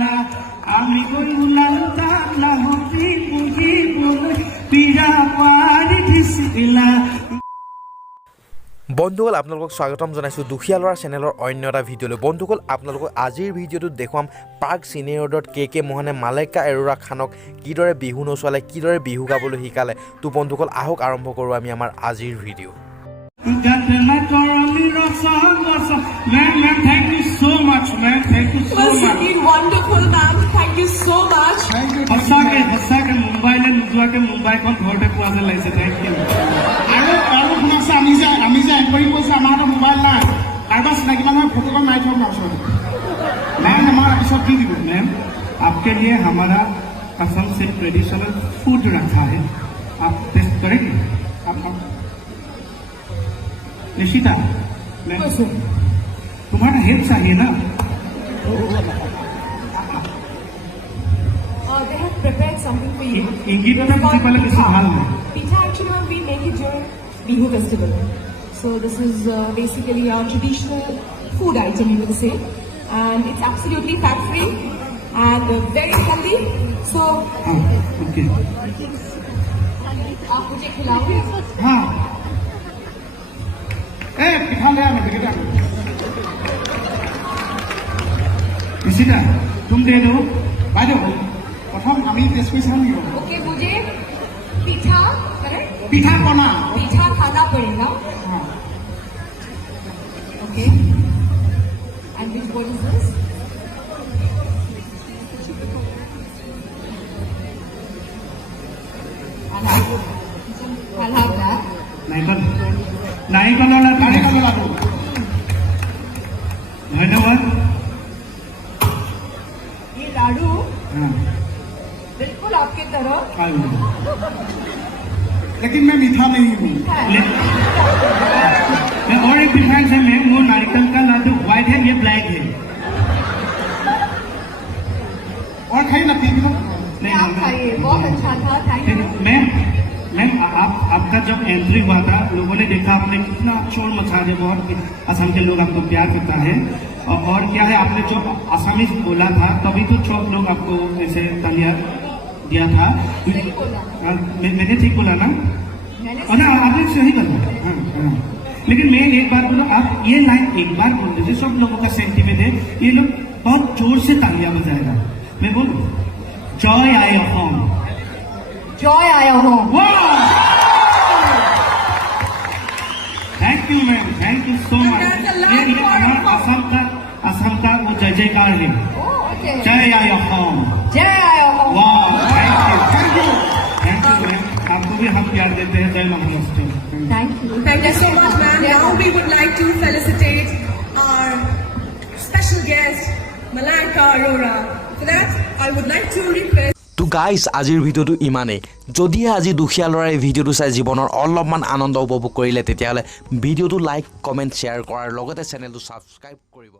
না আমি কইলাম তার না হতি বুঝি বলে পিরা পারি দিছিলা বন্ধুসকল আপোনালোকক স্বাগতম জনাইছোঁ দুখীয়া ল'ৰা চেনেলৰ অন্য এটা ভিডিঅ'লৈ বন্ধুসকল আপোনালোকক আজিৰ ভিডিঅ'টোত দেখুৱাম প্ৰাগ চিনে ৰোডত কে মোহনে মালাইকা এৰোৰা খানক কিদৰে বিহু নচোৱালে কিদৰে বিহু গাবলৈ শিকালে তো বন্ধুসকল আহক আৰম্ভ কৰোঁ আমি আমাৰ আজিৰ ভিডিঅ' Ma'am, thank you so much, ma'am. Thank you so much. Indeed wonderful, ma'am. Thank you so much. সঁচাকে মুম্বাইলৈ নোযোৱাকে মুম্বাইখন ঘৰতে পোৱা যেন লাগিছে থেংক ইউ আৰু শুনাছে আমি যে এনকুৱাৰী কৰিছোঁ আমাৰ হাতত মোবাইল নাই কাৰোবাৰ চিনাকি মানুহৰ ফটোখন মাৰি থওক মাছৰ मैम हमारा एपिसोड की वीडियो मैम आपके लिए हमारा असम से ट्रेडिशनल फूड रखा है आप टेस्ट करेंगे आप निशिता मैम तुम्हारा हेल्प चाहिए ना They have prepared something for you. Ingredient से पहले किसी हाल में Pitha actually we make it during Bihu festival. So this is basically our traditional food item, you would say. And it's absolutely fat-free and very healthy. So, okay. आप मुझे खिलाओगे? हाँ. पिठा ले आना बेटा. निशिता, तुम दे दो. बाजो. प्रथम हमें टेस्ट हम ही हो. Okay, मुझे पिठा, correct? पिठा कोना. पिठा खाना पड़ेगा. हाँ. Okay. And what is this? I'll have that. नारिकल लाडू धन्यवाद ये लाडू हाँ बिल्कुल आपके तरह लेकिन मैं मीठा नहीं हूँ और एक डिफरेंस है मैम वो नारिकल का लाडू व्हाइट है ये ब्लैक है और खाइए ना पी लो नहीं आप खाइए बहुत अच्छा था थैंक यू मैम आपका जब एंट्री हुआ था लोगों ने देखा आपने कितना शोर मचा है बहुत असम के लोग आपको प्यार करता है और क्या है आपने जो आसामीज बोला था तभी तो सब लोग आपको ऐसे तालियां दिया था मैंने ठीक बोला ना ना आपने सही कहा हाँ लेकिन मैं एक बात बोलूँ आप ये लाइन एक बार बोल दीजिए सब लोगों का सेंटीमेंट है ये लोग बहुत जोर से तालियां बजाएगा मैं बोलूँ जय आया होम जॉय आया हूँ thank you ma'am thank you so much Assam का वो जय जयकार है जय आया होम जय आया हूँ थैंक यू मैम आपको भी हम प्यार देते हैं जय नमस्ते Thank you so much, ma'am. Now we would like to felicitate our special guest, Malaika Arora. For that, I would like to request. তো গাইজ আজিৰ ভিডিঅ'টো ইমানেই যদিহে আজি দুখীয়া ল'ৰাই ভিডিঅ'টো চাই জীৱনৰ অলপমান আনন্দ উপভোগ কৰিলে তেতিয়াহ'লে ভিডিঅ'টো লাইক কমেণ্ট শ্বেয়াৰ কৰাৰ লগতে চেনেলটো ছাবস্ক্ৰাইব কৰিব